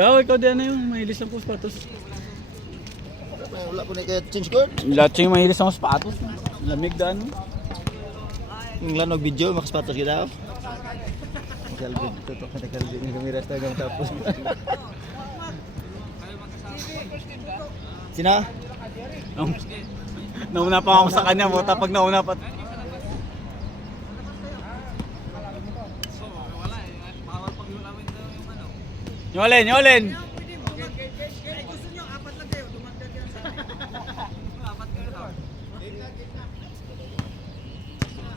Gaw, ikaw din ano yung mahilis ng sapatos. Wala ko na kaya change cord. Lahat yung mahilis ng sapatos. Lamig daan mo. Yung lanog video, makaspatos kita ako. Kalbid, tutok na kalbid ng kamera tayo hanggang tapos. Sina? Nauna pa ako sa kanya, buta pag nauna pa. Nyolin, nyolin!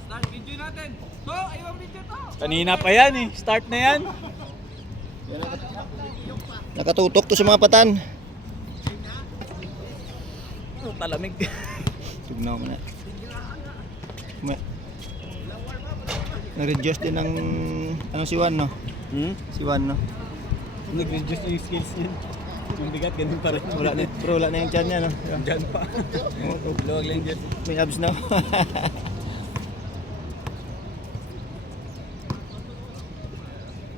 Start video natin. To, ayun video to. Kanina pa yan eh, start na yan. Nakatutok to sa mga patan. Talamig. Tugnaw mo na. Nag-reduce din ng ano si Juan no? Si Juan no? Nag-reduce na yung skills niya. Yung bigat, ganun pa rin. Wala na yung chan niya no? Diyan pa. Luwag lang dyan. May abs na.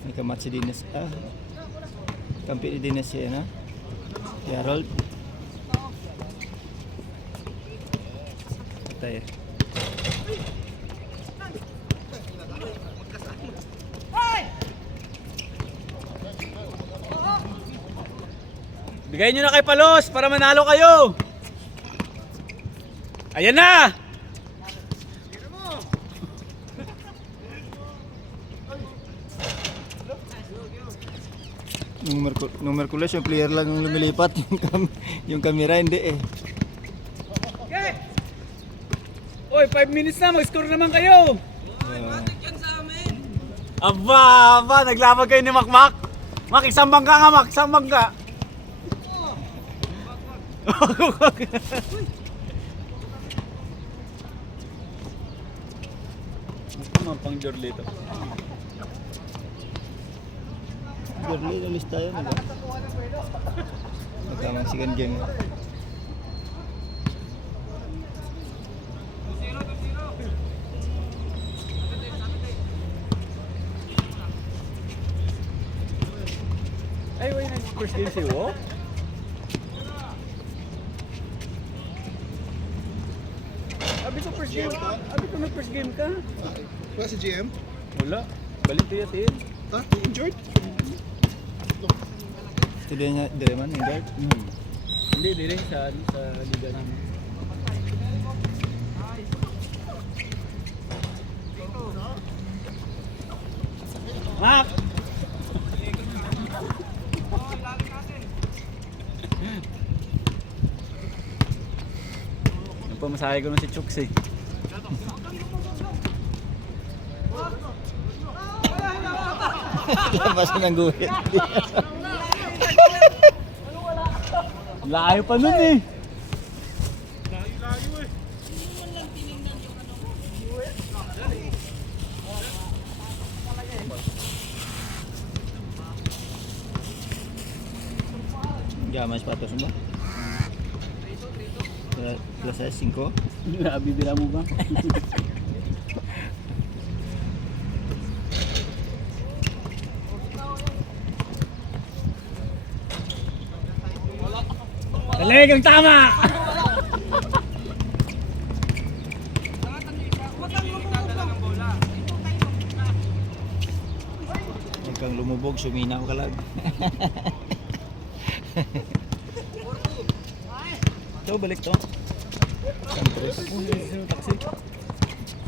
May kamat si Dines. Kampi ni Dines siya no? Si Harold. Tayo. Bigay nyo na kay Palos para manalo kayo. Ayan na! Nung Merkules yung player lang yung lumilipat. Yung camera hindi eh. Oy, 5 minutes na, mag-score naman kayo. Yan sa amin. Aba, naglaban kayo ni Makmak. Mak, isang bangka nga, Mak, isang bangka. Mga pang Jorly ito. Jorly, nalis tayo na ba? Magkamang second game. Ay, wait, first game si Wo? Abi ko first game ka? Abi ko first game ka? Wala si GM? Wala. Balik tiyatin. Ha? Injured? Studio niya, dire man, yung guard. Hindi, dire sa liga namin. Mak! Yung pamasahe ko na si Chooks eh. Labas na ng guhit. Layo pa nun eh. Gaman sapatos mo ba? Plus 5? Bibira mo ba? Talagang tama! Huwag kang lumubog, suminaw ka lang. Ito, balik to. Santres.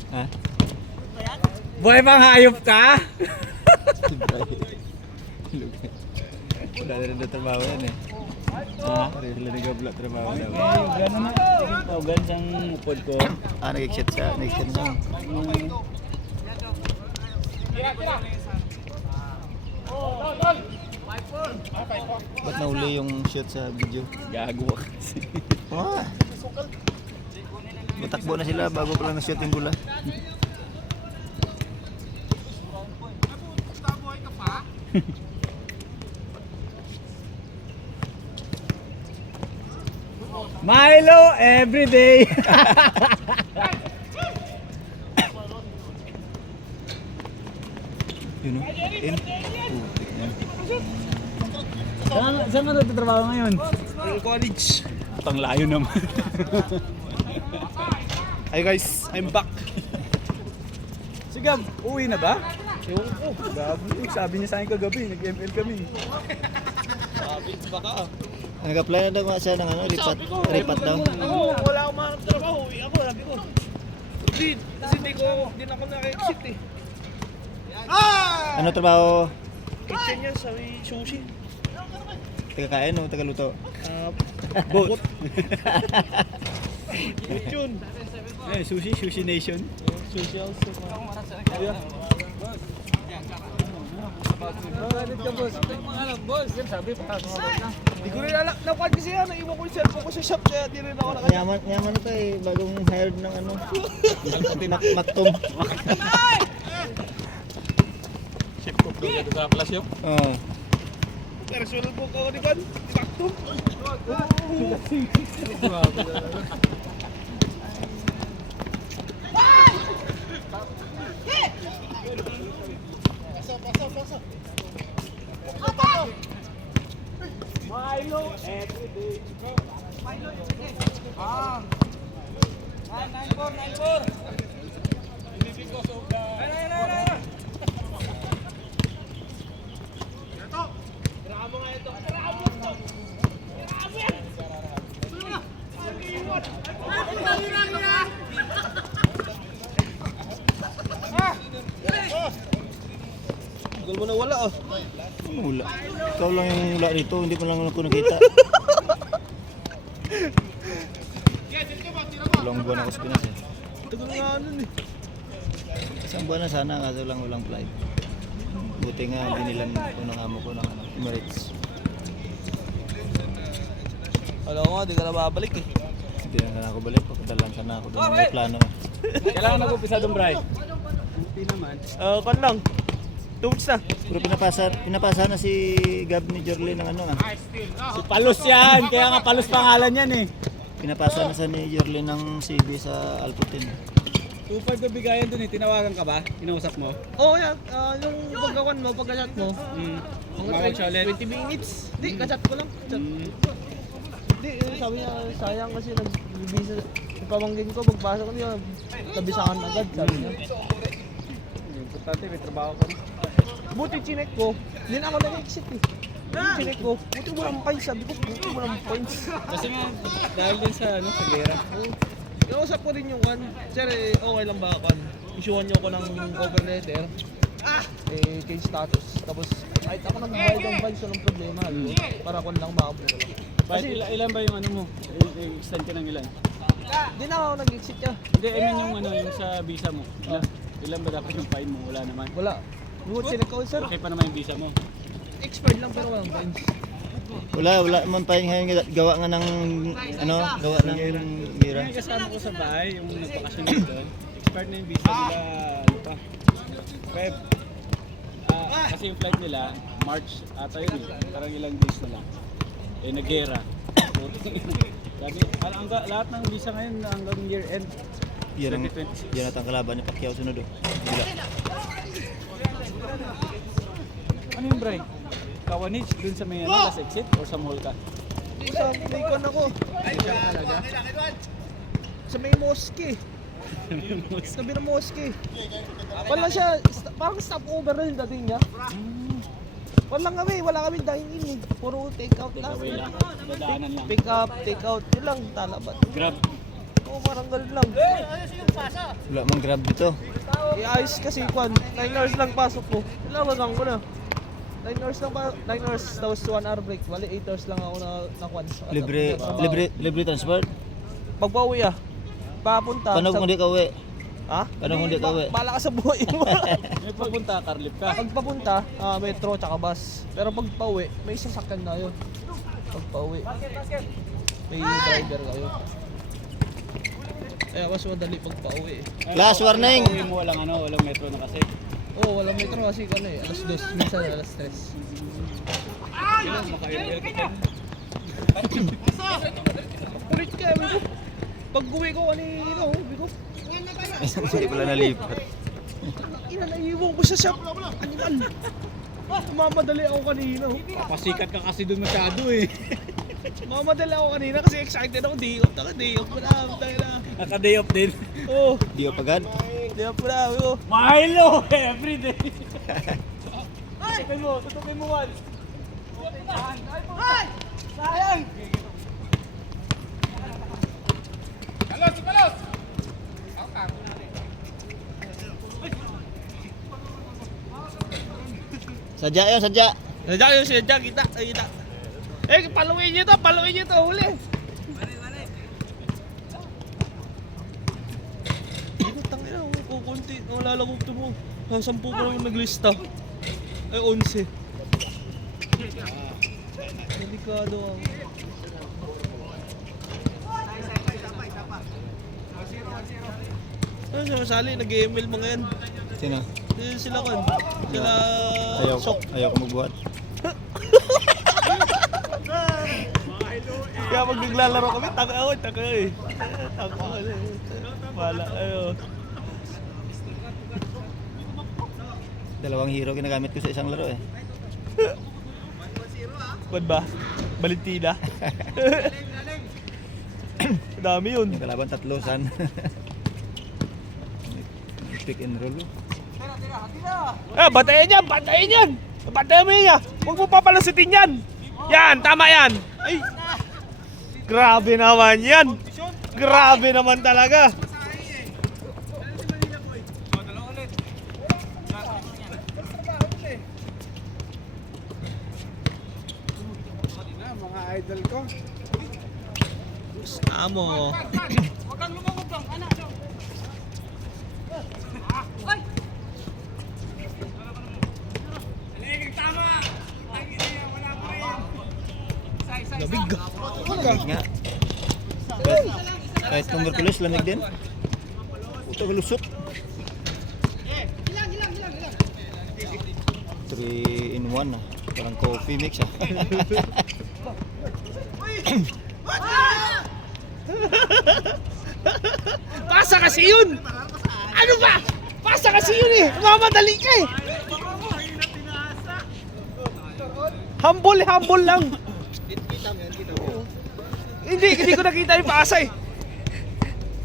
Ha? Buhay pang hayop ka? Wala na rin na trabaho yan eh. Ha? Pare sila nag-vlog trabaho daw. Gano'n na. Ito, gano'n siyang upod ko. Nag-exit siya. Nag-exit siya. Ba't nauli yung shot sa video? Gago kasi. Matakbo na sila bago pa lang na-shot yung bola. Milo everyday. Yun o. In. Putik na. Saan ka nagtatrabaho ngayon? College. Pang layo naman. Hi guys, I'm back. Si Gab, uwi na ba? Ewan ko. Sabi niya sa akin kagabi, nag-ML kami. Nag-apply na daw nga siya ng ano, ripat daw. Wala akong mahanap trabaho. Uwi ako, sabi ko. Hindi, kasi hindi na ako naka-exit eh. Ano trabaho? Kitchen yan sa may sushi. Tagakain o tagaluto? Both. Boot yun. Eh, Sushi Nation. Sushi house. Hindi ko rin alam. Nakuha kasi yan. Naiwan ko yung cellphone ko sa shop. Kaya di rin ako nakanya. Yaman ito eh, bagong hired ng ano. Maktum. Chef ko bro, dito sa Plus yung. Oo. Personal po ko ni Van. Sakto. Tagal mo na wala oh. Wala. Ikaw lang yung wala dito, hindi mo lang ako nakita. Walang buwan ako sa Pinas eh. Tagal nga nun eh. Isang buwan na sana kaso lang walang flight. Buti nga binilan ko ng amo ko ng ano, Emirates. Alam ko nga, di ka na babalik eh. Hindi na ako balik, papadala sana ako doon. May plano. Kailangan nag-upisa doon, Bray. Hindi naman. Kan lang. 2 weeks na. Pero pinapasa na si Gab ni Jorlin ng ano ah. Si Palos yan. Kaya nga Palos pangalan yan eh. Pinapasa na sa ni Jorlin ng CV sa Alputin. 2.5 na bigayan doon eh. Tinawagan ka ba? Inausap mo? Oo yan. Yung paggawan mo, pagka-chat mo. Bawal siya ulit. 20 minutes. Hindi, ka-chat ko lang. Chat. Hindi, sabi niya, sayang kasi nag-visa. Yung pamangkin ko, pagpasok ko niya, nabisakan agad, sabi niya. Importante, may trabaho ka na. Buti chinek ko, hindi na ako nag-exit eh. Chinek ko, buti mo lang points, sabi ko, buti mo lang points. Kasi nga, dahil din sa, sa gera. Nausap ko rin yung kan, sir, okay lang ba kan? Issuehan niyo ako ng cover letter. Change status. Tapos, kahit ako nag-bayad ng bands, walang problema. Para ko lang makabuo lang. Kasi ilan ba yung ano mo? I-extend ka ng ilan? Hindi na ako nag-exit niya. Hindi, I mean yung ano, yung sa visa mo. Ilan ba dapat yung fine mo? Wala naman. Wala. Buti chinek ko, sir. Okay pa naman yung visa mo. Expired lang pero walang bands. Wala man pa yung gawa nga ng ano, gawa ng gira. Yung kasama ko sa bahay, yung nagpakasyon dito, expired na yung visa nila, ano pa, Feb. Kasi yung flight nila, March ata yun eh, parang ilang days na lang. Eh, nag-gera. Sabi, lahat ng visa ngayon hanggang year end. Yan 2026. at ang kalaban ni Pacquiao sunod oh. Bila. Ano yung Bray? Kawanich dun sa may ano, last exit or sa mall ka? Sa may kon ako. Sa may mosque. Sabi ng mosque. Wala siya, parang stopover na yung dating niya. Wala kami dine-in eh. Puro take-out lang. Takeaway lang. Dadaanan lang. Pick up, take-out. Yun lang, talabat. Grab. Oo, parang ganun lang. Wala mang grab dito. I-ayos kasi kwan. 9 hours lang pasok ko. Ilawagan ko na. 9 hours lang pa, 9 hours tapos 1 hour break. Bali 8 hours lang ako na kwan. Libre transport. Pagpa-uwi ah. Papunta. Paano kung di ka uwi? Ha? Paano kung di ka uwi? Bala ka sa buhay mo. May papunta, Carlip ka. Pag papunta, metro tsaka bus. Pero pag pauwi, may sasakyan na yun. Pag pauwi, may driver kayo. Kaya mas madali pag pauwi eh. Last warning. Uwi mo walang ano, walang metro na kasi. Oo, walang metro kasi ano eh. Alas 2, minsan alas 3. Kailan maka-ML ka pa. Kulit ka, amigo. Pag uwi ko kanino, amigo. Hindi pala nalipat. Ina, naiiwan ko sa shop. Animal. Mamadali ako kanina. Papasikat ka kasi doon masyado eh. Mamadali ako kanina kasi excited ako. Day off na. Day off na. Naka-day off din. Oh, Di o pagad. day off na. Oh. Milo! Everyday! Tutukin mo once. Sayang! Sadya yun, sadya. Nandiyan yung siya, kita. Eh, paluin nyo to, huli. Tangina, kukunti. Lalagog to mo. Ang 10 ko yung naglista. Ay, 11. Delikado ang... Ano siya masali? Nag-ML mga yan. Sino? Sila kan. Sila... Sok. Ayaw ko magbuhat. Kaya pag naglalaro kami, taka eh. Wala kayo. Dalawang hero ginagamit ko sa isang laro eh. Ba't ba? Valentina. Dami yun. Yung kalaban tatlosan. Pick and roll. Bantayan yan! Bantayan mo yan! Huwag mo papalasitin yan! Yan! Tama yan! Ay! Grabe naman yan! Grabe naman talaga! Mga idol ko. Amo. Labig. Lamig nga. Kahit kung Merkulis, lamig din. Puto galusot. 3 in 1 ah. Parang coffee mix ah. Pasa kasi yun! Ano ba? Pasa kasi yun eh! Mamadali ka eh! Humble lang! Hindi ko nakita yung pasa eh!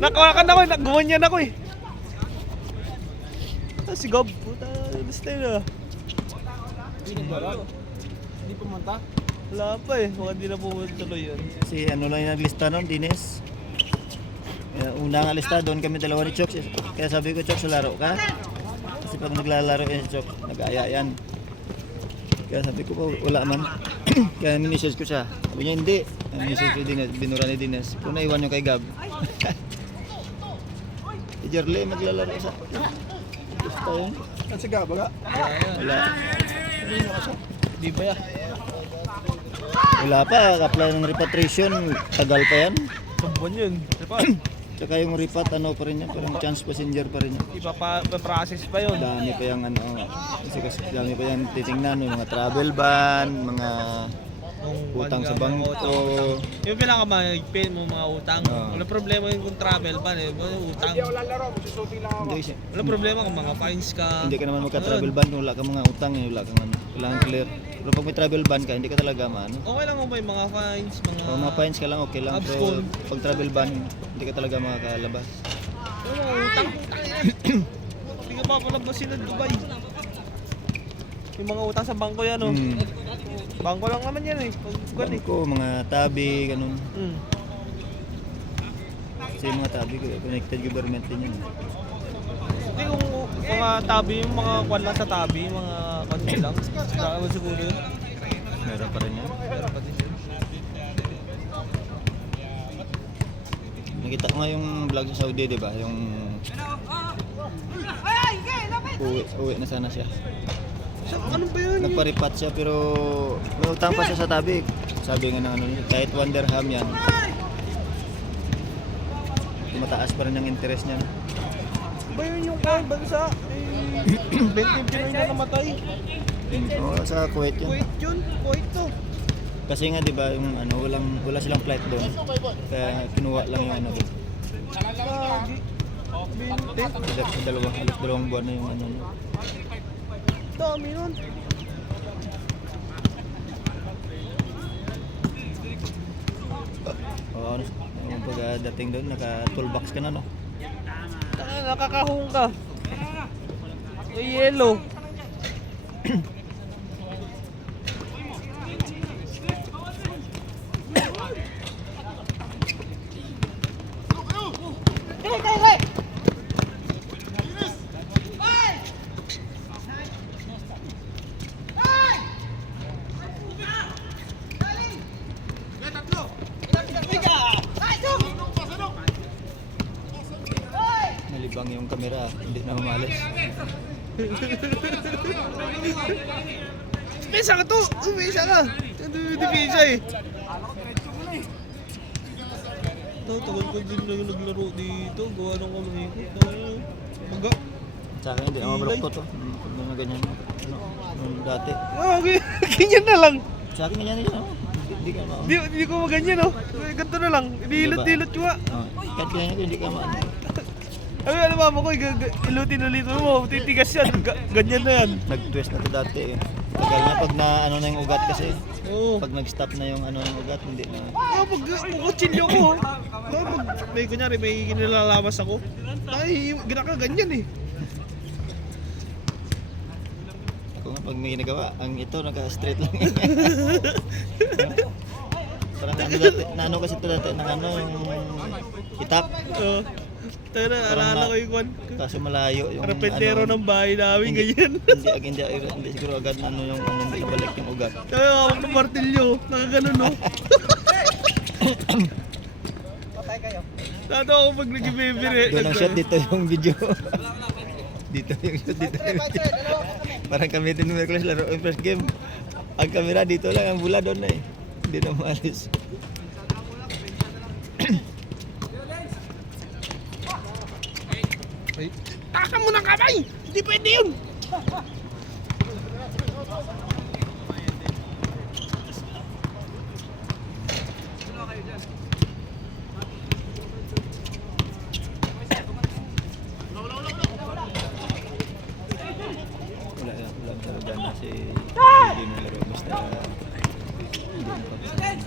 Nakawakan ako eh, gumanyan ako eh! Si Gob, puta, gusto na. Hindi pumunta? Wala pa eh, mukhang di na pumunta tuloy yun. Si ano lang yung naglista nun, Dines. Una nga lista, doon kami dalawa ni Chok. Kaya sabi ko, Chok, sa laro ka? Kasi pag naglalaro yan si Chok, nag-aya yan. Kaya sabi ko, wala man. Kaya minisage ko siya. Sabi niya, hindi. Minisage ko Dines, binura ni Dines. Kung naiwan yung kay Gab. Si Jerle, maglalaro sa... Gusto yun. Kasi ka, baga? Wala. Di ba ya? Wala pa, apply ng repatriation, tagal pa yan. Sumbon yun. Tsaka yung repat, ano pa rin yan, parang chance passenger pa rin yan. Ipa-process pa yun. Dami pa yung ano, kasi dami pa yung titingnan, yung mga travel ban, mga utang sa bangko. Yung pinakamahigpit mo mga utang. Oo. Wala problema yun kung travel ban eh. Utang. Hindi, Wala problema kung mga fines ka. hindi ka naman magka-travel ban, wala kang mga utang, wala kang ano, kailangan clear. Pero pag may travel ban ka, hindi ka talaga maano. Okay lang kung may mga fines, Kung mga fines ka lang, okay lang. Pero Abscond. pag travel ban, hindi ka talaga makakalabas. Yung mga utang. Hindi ka papalabas sila Dubai. Yung mga utang sa bangko yan oh. Bangko lang naman yan eh. Bangko, mga tabi, ganun. Kasi yung mga tabi, connected government din yun. Hindi kung mga tabi, yung mga kwan lang sa tabi, mga kwan lang. Saka siguro yun. Meron pa rin yan. Meron pa din yun. Nakita ko nga yung vlog sa Saudi, di ba? Yung uwi na sana siya. So, ano ba yun? Nagparipat siya pero may utang pa siya sa tabi. Sabi nga ng ano, kahit 1 dirham yan. Mataas pa rin ang interest niya. Ba yun yung kwan bansa? 20 Pinoy na namatay. Oo, sa Kuwait yun. Kuwait yun. Kuwait to. Kasi nga 'di ba yung ano, wala silang flight doon. Kaya kinuha lang yung ano doon. Lagi. 20. Sa dalawang buwan na yung ano. Dami nun. pagdating doon, naka-toolbox ka na, no? Nakakahong ka. May yellow. Nalibang yung kamera, hindi na umalis. Pesa ka to! Pesa ka! Hindi pesa eh. Tagal ko din na naglaro dito. Gawa ng kamay ko. Maga. Sa akin, hindi ako maluktot, oh. Pag mga ganyan, ano, nung dati. Okay. Ganyan na lang. Sa akin, ganyan yun, oh. Hindi ka ma... Hindi ko maganyan oh. Ganito na lang. Dilot-dilot ko nga. Oh, kahit ganyan ko, hindi ka ma... Ano mama ko, ilutin ulit mo. Titigas yan. Ganyan na yan. Nag-twist na to dati, eh. Tagal na pag na, ano na yung ugat kasi. Oo. Pag nag-stop na yung ano ng ugat, hindi na... Pag kutsilyo ko, may kunyari may kinilalawas ako, ay ginaka ganyan eh. Ako nga pag may ginagawa, ang ito naka-straight lang. Parang ano dati, naano kasi ito dati, ng ano, yung hitap. Tayo na, alala ko yung kwan. Kaso malayo yung Karapentero ano, ng bahay namin, ganyan. hindi siguro agad ano yung ano, ibalik yung ugat. Tayo hawak ng martilyo, nakaganon no. Tato ako pag nag-ibibiri. Doon ang shot, dito yung video. Dito yung shot, dito yung video. Parang kami din ng class laro yung first game. Ang camera dito lang, ang bula doon na eh. Hindi na maalis. Taka mo ng kamay! Hindi pwede yun! Wala talaga na si hindi mo laro. Basta hindi mo pag-isahan.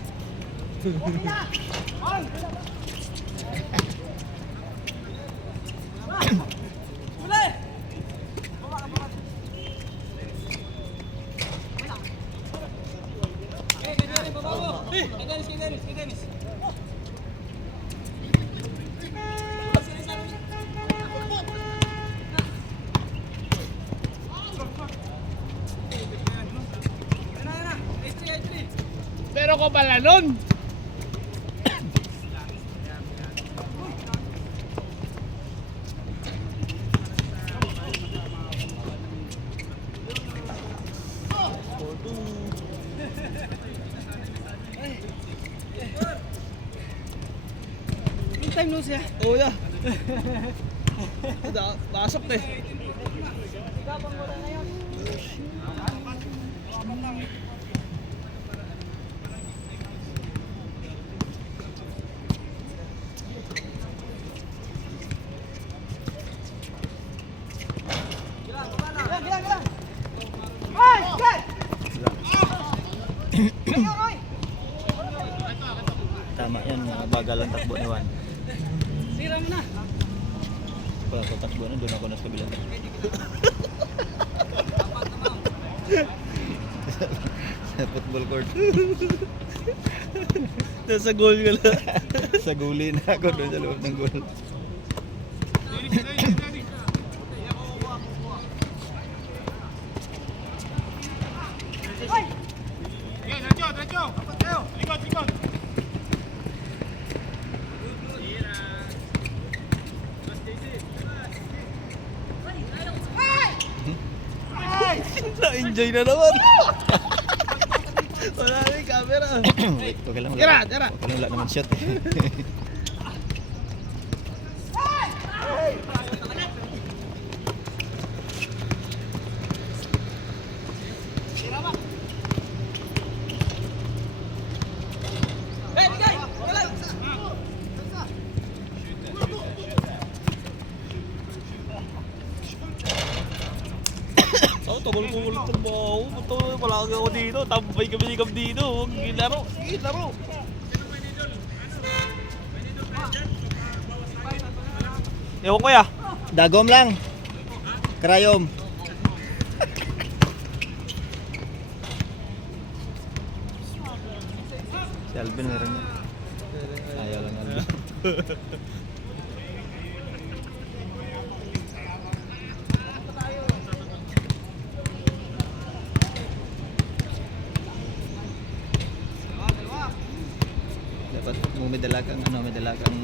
Pero ko pala nun! Time no siya. Oo ya. Pasok na eh. Tama yan, bagal ang takbo ni Juan. Sira mo na. Pag ako takbo na, doon ako nasa kabilang. Sa football court. Nasa goal ka lang. Sa guli na ako doon sa loob ng goal. Na-enjoy na naman. Wala na yung camera. Wait, okay lang. Tira, tira. Okay lang, wala naman shot. Tagal ko ulit trabaho. Ito, palagi ako dito. Tambay kami ni Cam dito. Huwag gilaro. Gilaro. Ewan ko ya. Dagom lang. Karayom. Si Alvin meron niya. Ayaw lang Alvin. Dapat may dalagang may dalagang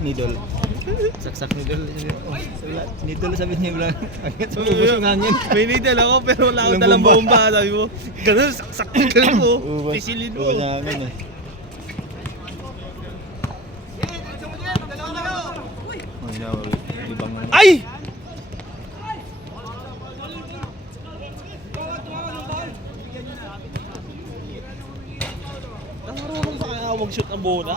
needle. Saksak needle. Oh, needle sabi niya lang. Agad sa ubos yung hangin. May needle ako pero wala akong Walang dalang bomba. bomba. Sabi mo, ganun, saksak needle mo. Ubos. Pisilin mo. Ubos yung hangin eh. Oh, yeah, ibang Ay! Marunong sa kaya mag-shoot ang bola?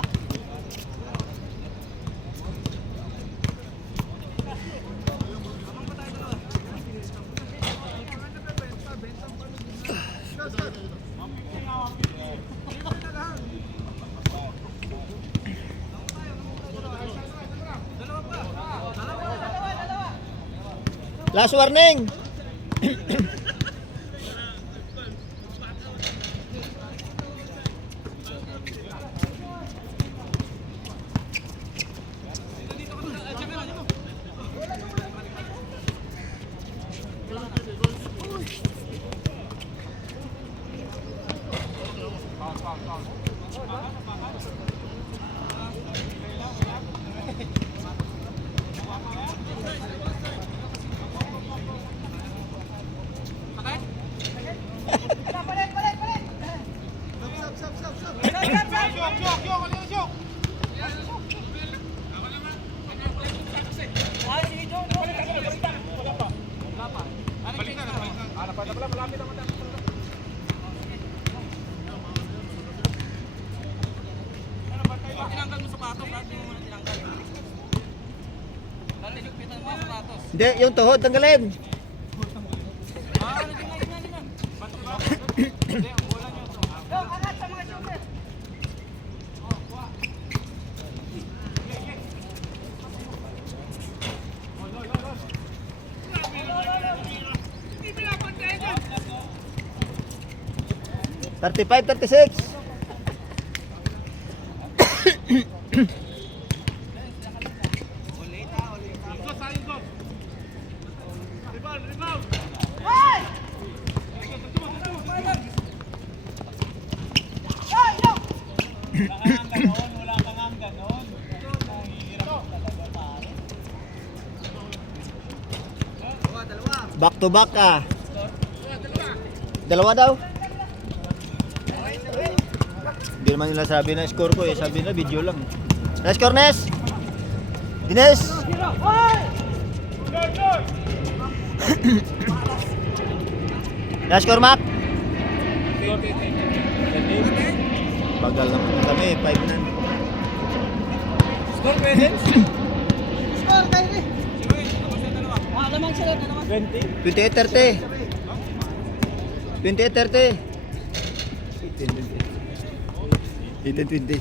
last warning. Hindi, yung tuhod tanggalin. $35, $36. Back to back ka. Dalawa daw. Hindi naman nila sabi na score ko eh. Sabi na video lang. Nice score, Nes! Dines! Nice score, Mac! Bagal naman kami. 5 na. Score pwede? Score tayo rin. Lamang sila, lamang. 28-30. 28-30. 18-20.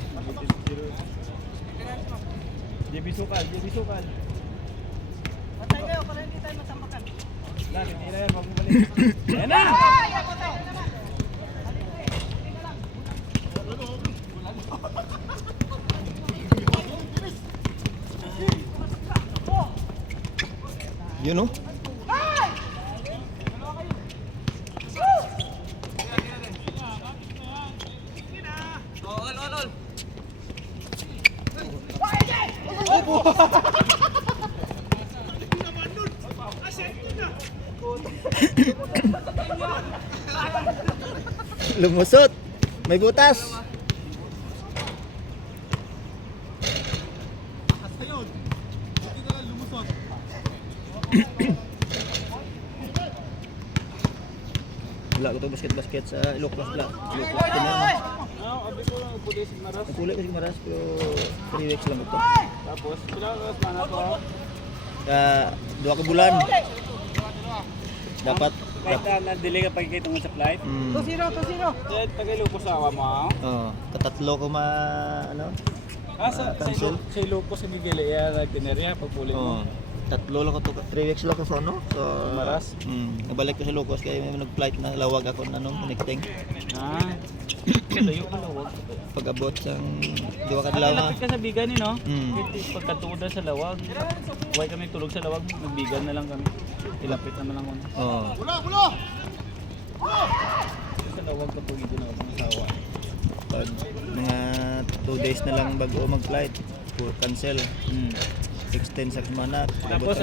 JB Sukal. Patay kayo para hindi tayo matampakan. Bakit? Hindi na yan, magbubalik. Ayan na! Yun o. Lumusot. May butas. Wala ko to basket sa Ilocos Black. Ilocos Pinang. Abi ko lang pulis maras. Nagkulay kasi maras pero 3 weeks lang ito. Tapos, bilang oras man ako. 2 ka bulan. Dapat Kahit na-delay ka pagkikita mo sa flight. 2-0, 2-0. Kaya Ilocos awa mo. Oh, katatlo ko ano? Cancel. Sa Ilocos sa Miguel na Teneria pagpuli Oh. mo. Tatlo lang ko to, 3 weeks lang ko sa ano? Sa Maras? Nabalik ko sa Lucas kaya may nag-flight na lawag ako na connecting. Ah. Kaya yung malawag. Pag-abot sang diwa ka Ang dalawa. lapit ka sa bigan ni no? Mm. Pagkatuda sa lawag. Huwag kami tulog sa lawag, magbigan na lang kami. Ilapit naman lang kami. Oh. Sa lawag kapag hindi na ako asawa. Pag mga 2 days na lang bago mag-flight, puro cancel. Extend sa semana. Tapos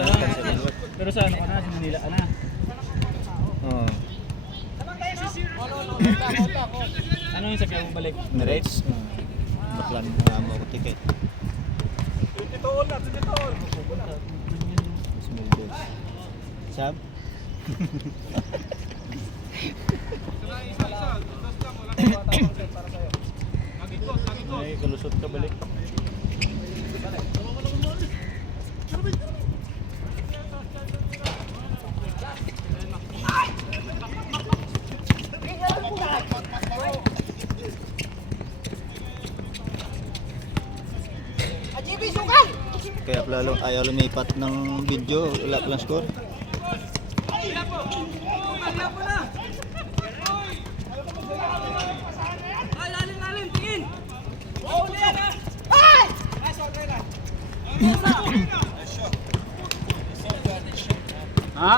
pero sa ano ka na, sa Manila ka na. Oh. Ano yung sakya mo balik? Emirates. Baklan mo ako ticket. Small days. Sab? Ay, kalusot ka balik. AGB, sukan! Kaya lalo ayaw lumipat ng video, wala palang score. Ay, lalim, tingin! Oh, uli yan ha! Ay! Ha?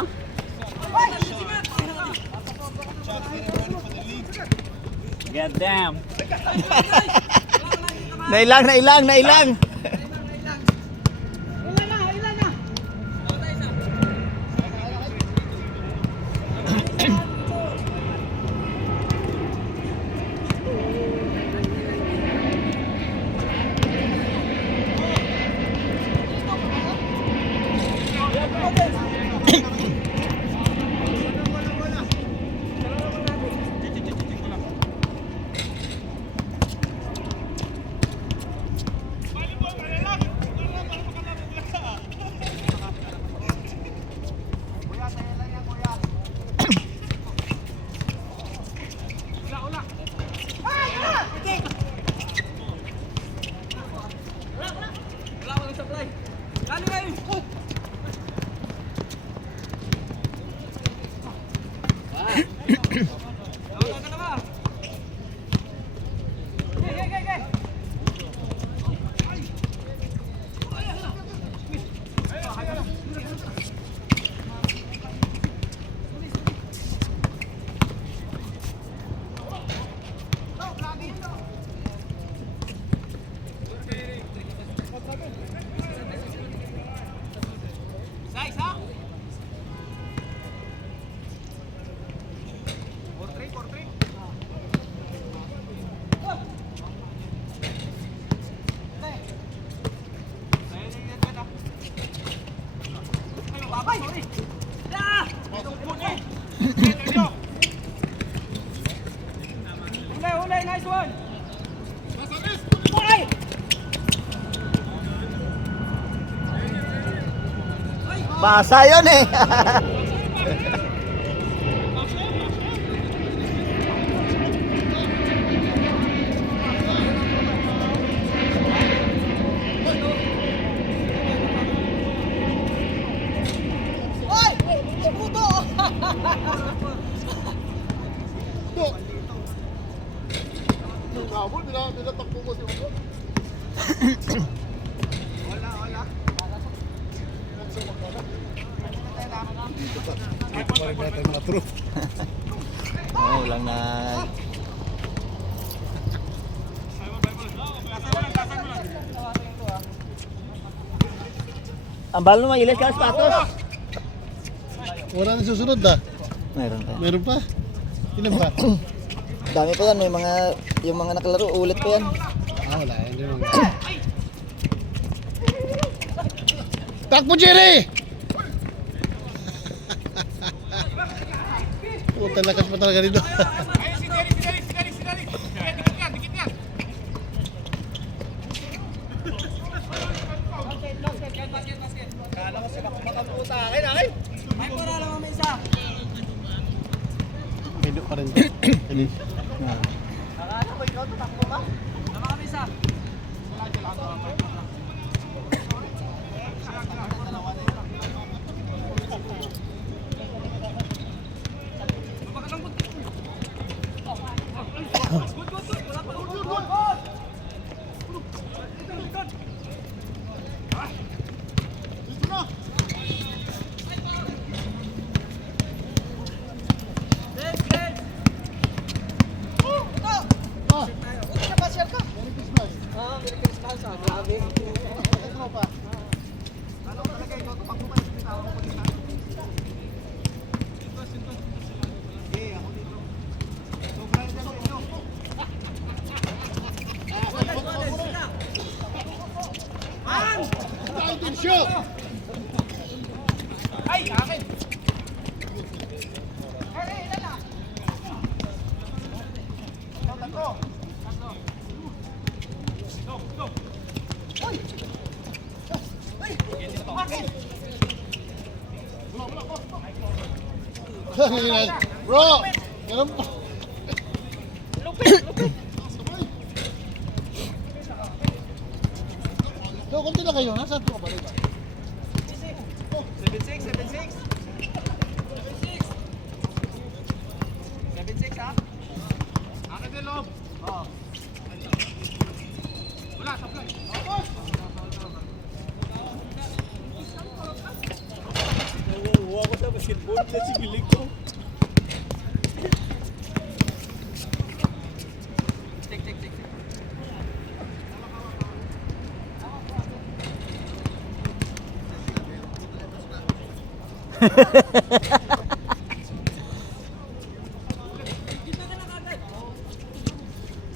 God damn. Nailang. Ilan na! Ulay, nice one! Ulay! Basa yun eh. Oy! Puto! Oo, lang na. Ang balo naman, ilis ka sapatos. Wala na susunod ah. Meron pa. Meron pa? Ilan pa? Dami pa yan, may yung mga nakalaro, ulit pa yan. Wala. Hindi naman. Takbo, Jerry! Puta, lakas pa talaga dito. May para lang may isa. Billy. Tama kami isa. Bro! Ganun pa. So, konti na kayo. Nasaan po ka balik? 76, 76. 76 ha? Akin din loob. Oo. Wala, supply. Nakuha ko sa basketball, let's gilig ko. Tik, tik, tik, tik.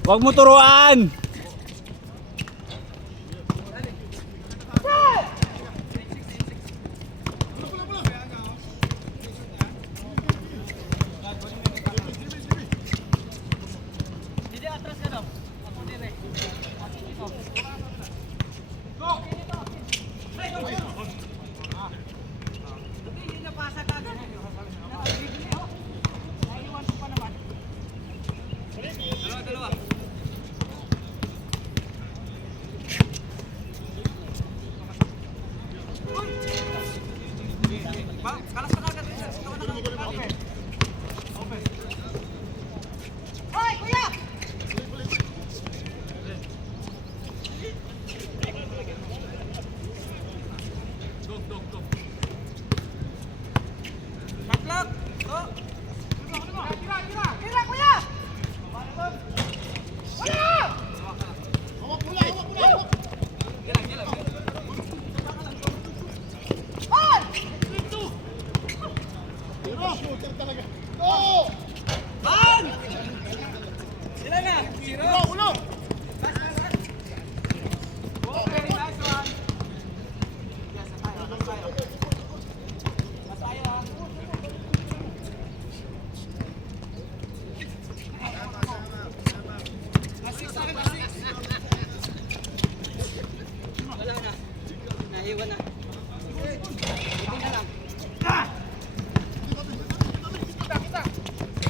Huwag mo turuan! Hindi, atras ka daw. Ako dire. Ito. Go! Hey, go! Hindi na pasa ka agad. Naiwan ko pa naman. Dalawa, dalawa. Kalas ka agad. Okay. Hoy, kuya! Baklak! Go! Tira, tira! Tira, kuya! Kuya! Hawak pula, hawak pula, hawak! Hoy! Pero, shooter talaga. Go! Man! Sila na! Zero! Ulo! Okay, nice one! Yes, tayo, tayo. Tayo, ha? Wala na. Naiwan na. Ito na lang.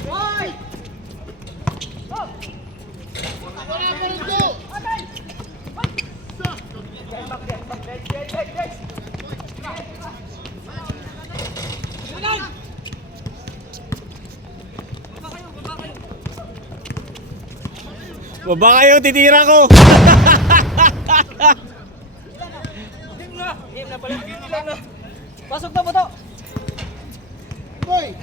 Hoy! Oh! Wala pa rin go! Okay! Hoy! Get back, get back. Get. Ulan! Baba kayo, baba kayo. Baba kayo, titira ko! Game na pala. Game na. Pasok na po to. Boy!